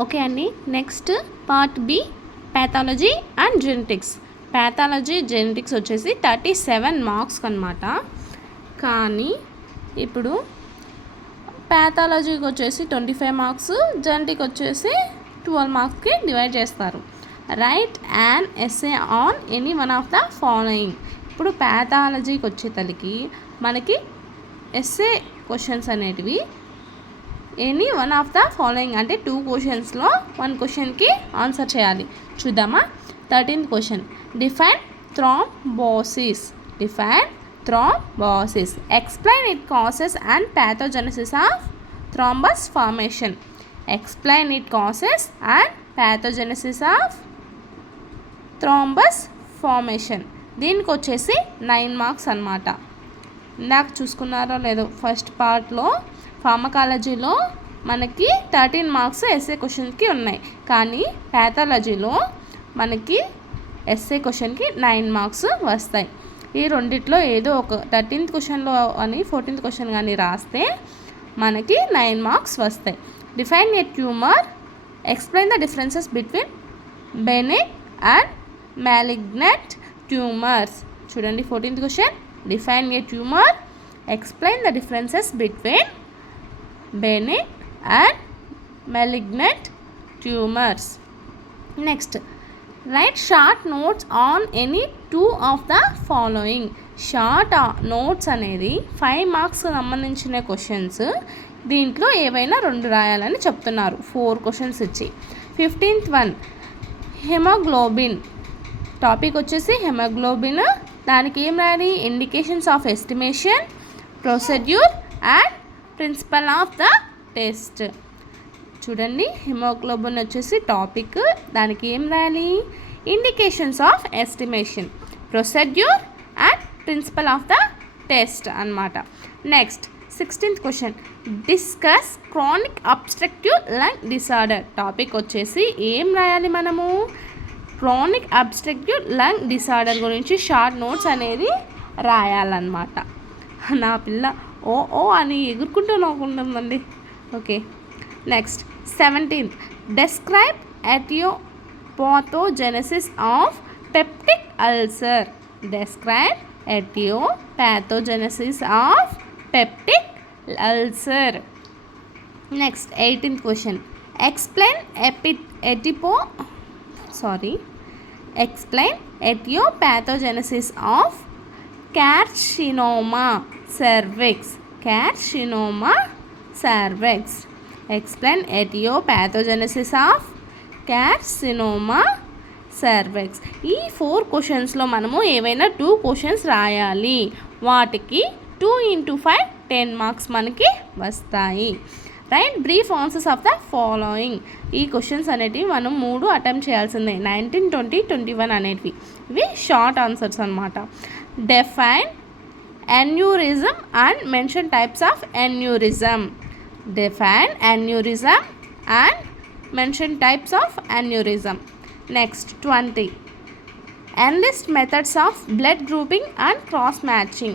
Okay అండి. Next part B pathology and genetics. Pathology genetics వచ్చేసి 37 marks అనమాట. కానీ ఇప్పుడు ప్యాథాలజీకి వచ్చేసి 25 మార్క్స్, జెనెటిక్ వచ్చేసి 12 మార్క్స్కి డివైడ్ చేస్తారు. Write an essay on any one of the following. ఇప్పుడు ప్యాథాలజీకి వచ్చేసరికి మనకి ఎస్సే క్వశ్చన్స్ అనేటివి any one of the following అంటే 2 క్వశ్చన్స్లో 1 క్వశ్చన్కి ఆన్సర్ చేయాలి. చూద్దామా? 13th question, define thrombosis. Explain it causes and pathogenesis of thrombus formation. Thrombus formation. దీనికి వచ్చేసి 9 మార్క్స్ అనమాట. ఇందాక చూసుకున్నారో లేదో, ఫస్ట్ పార్ట్లో ఫార్మకాలజీలో మనకి 13 మార్క్స్ ఎస్ఏ క్వశ్చన్కి ఉన్నాయి. కానీ ప్యాథాలజీలో మనకి ఎస్ఏ క్వశ్చన్కి 9 మార్క్స్ వస్తాయి. ఈ రెండిట్లో ఏదో ఒక 13th క్వశ్చన్లో అని 14th క్వశ్చన్ కానీ రాస్తే మనకి 9 మార్క్స్ వస్తాయి. Define a tumour. Explain the differences between benign and malignant tumours. చూడండి 14th question, define a tumour. Explain the differences between benign and malignant tumors. Next, write short notes on any 2 of the following. Short notes అనేది 5 మార్క్స్కి సంబంధించిన questions. దీంట్లో ఏవైనా 2 రాయాలని చెప్తున్నారు. 4 questions ఇచ్చి. 15th one, haemoglobin. Topic వచ్చేసి హెమోగ్లోబిన్. దానికి ఏం రాయాలి? Indications of estimation, procedure and principle of the test. చూడండి, హిమోగ్లోబిన్ వచ్చేసి టాపిక్. దానికి ఏం రాయాలి? Indications of estimation, procedure and principle of the test అన్నమాట. Next 16th question, discuss chronic obstructive lung disorder. Topic వచ్చేసి ఏం రాయాలి మనము? క్రానిక్ అబ్స్ట్రక్టివ్ లంగ్ డిసార్డర్ గురించి షార్ట్ నోట్స్ అనేది రాయాలన్నమాట. నా పిల్ల ఓ అని ఎగురుకుంటూ నవ్వుకుంటుందండి. Okay, next 17th, describe ఎటియోపాథోజెనసిస్ of peptic ulcer. Next 18th question, explain etiopathogenesis of carcinoma cervix. Explain etiopathogenesis of carcinoma cervix. ఈ 4 క్వశ్చన్స్లో మనము ఏవైనా 2 క్వశ్చన్స్ రాయాలి. వాటికి 2 into 5 10 మార్క్స్ మనకి వస్తాయి. Right brief answers of the following. ఈ క్వశ్చన్స్ అనేటివి మనం 3 అటెంప్ట్ చేయాల్సిందే. 19, 20, 21 అనేటివి ఇవి షార్ట్ ఆన్సర్స్ అనమాట. Define aneurysm and mention types of aneurysm. Define aneurysm and mention types of aneurysm. Next 20, enlist methods of blood grouping and cross matching.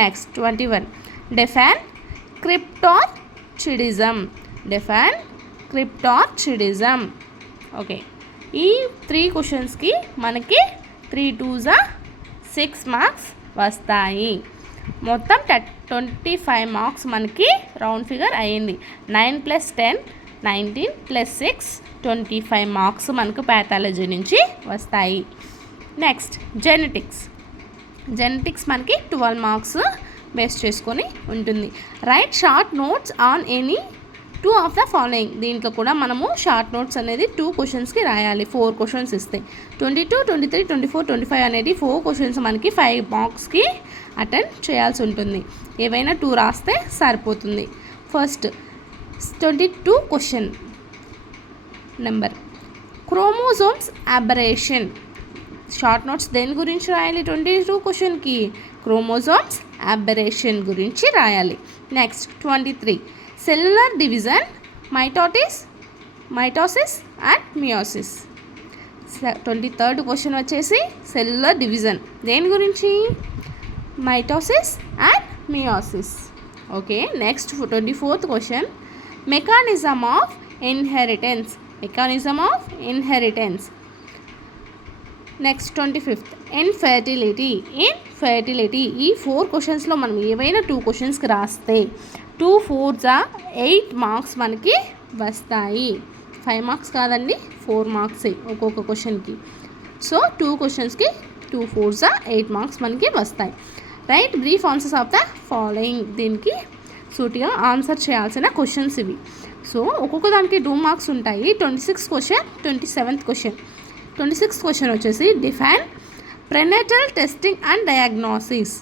Next 21, define cryptorchidism. Okay, ఈ 3 క్వశ్చన్స్కి మనకి 3 2s 6 marks వస్తాయి. మొత్తం 25 marks మనకి round figure అయ్యింది. 9 + 10 19 + 6 25 marks మనకు pathology నుంచి వస్తాయి. నెక్స్ట్ జెనెటిక్స్ మనకి 12 మార్క్స్ బేస్ చేసుకొని ఉంటుంది. Right short notes on any 2 of the following. దీంట్లో కూడా మనము షార్ట్ నోట్స్ అనేది 2 క్వశ్చన్స్కి రాయాలి. 4 క్వశ్చన్స్ ఇస్తాయి. 22, 23, 24, 25 అనేది 4 క్వశ్చన్స్ మనకి 5 మార్క్స్కి అటెండ్ చేయాల్సి ఉంటుంది. ఏవైనా 2 రాస్తే సరిపోతుంది. First 22 question number, chromosomes aberration. Short notes దేని గురించి రాయాలి? 22 క్వశ్చన్కి క్రోమోజోమ్స్ అబరేషన్ గురించి రాయాలి. Next 23, cellular division, mitosis and meiosis. 23rd question వచ్చేసి సెల్యులర్ డివిజన్ దేని గురించి? Mitosis and meiosis. Okay, next 24th question, mechanism of inheritance. Next 25th, infertility. ఈ 4 క్వశ్చన్స్లో మనం ఏవైనా 2 క్వశ్చన్స్కి రాస్తే 2 4s 8 మార్క్స్ మనకి వస్తాయి. 5 మార్క్స్ కాదండి, 4 మార్క్స్ ఒక్కొక్క క్వశ్చన్కి. సో 2 క్వశ్చన్స్కి 2 4s 8 మార్క్స్ మనకి వస్తాయి. Right brief answers of the following. దీనికి సూటిగా ఆన్సర్ చేయాల్సిన క్వశ్చన్స్ ఇవి. సో ఒక్కొక్క దానికి 2 మార్క్స్ ఉంటాయి. 26th question, 27th question. 26th question వచ్చేసి define prenatal testing and diagnosis.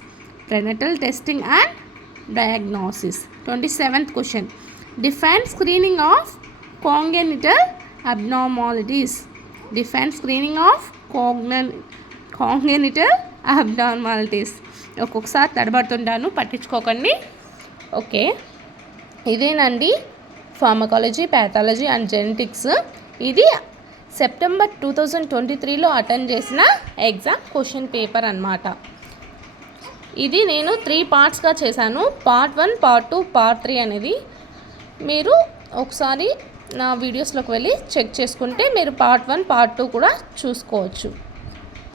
27th question, define screening of congenital abnormalities. ఒక్కొక్కసారి తడబడుతుంటాను, పట్టించుకోకండి. ఓకే, ఇదేనండి ఫార్మకాలజీ, ప్యాథాలజీ అండ్ జెనెటిక్స్. ఇది సెప్టెంబర్ 2023లో అటెండ్ చేసిన ఎగ్జామ్ క్వశ్చన్ పేపర్ అన్నమాట. ఇది నేను 3 పార్ట్స్గా చేశాను. పార్ట్ 1, పార్ట్ 2, పార్ట్ 3 అనేది మీరు ఒకసారి నా వీడియోస్లోకి వెళ్ళి చెక్ చేసుకుంటే మీరు పార్ట్ 1, పార్ట్ 2 కూడా చూసుకోవచ్చు.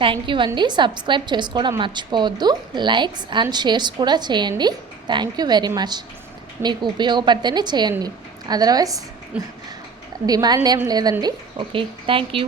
థ్యాంక్ యూ అండి. సబ్స్క్రైబ్ చేసుకోవడం మర్చిపోవద్దు. లైక్స్ అండ్ షేర్స్ కూడా చేయండి. Thank you very much. మీకు ఉపయోగపడితేనే చేయండి, అదర్వైజ్ డిమాండ్ ఏం లేదండి. Okay, thank you.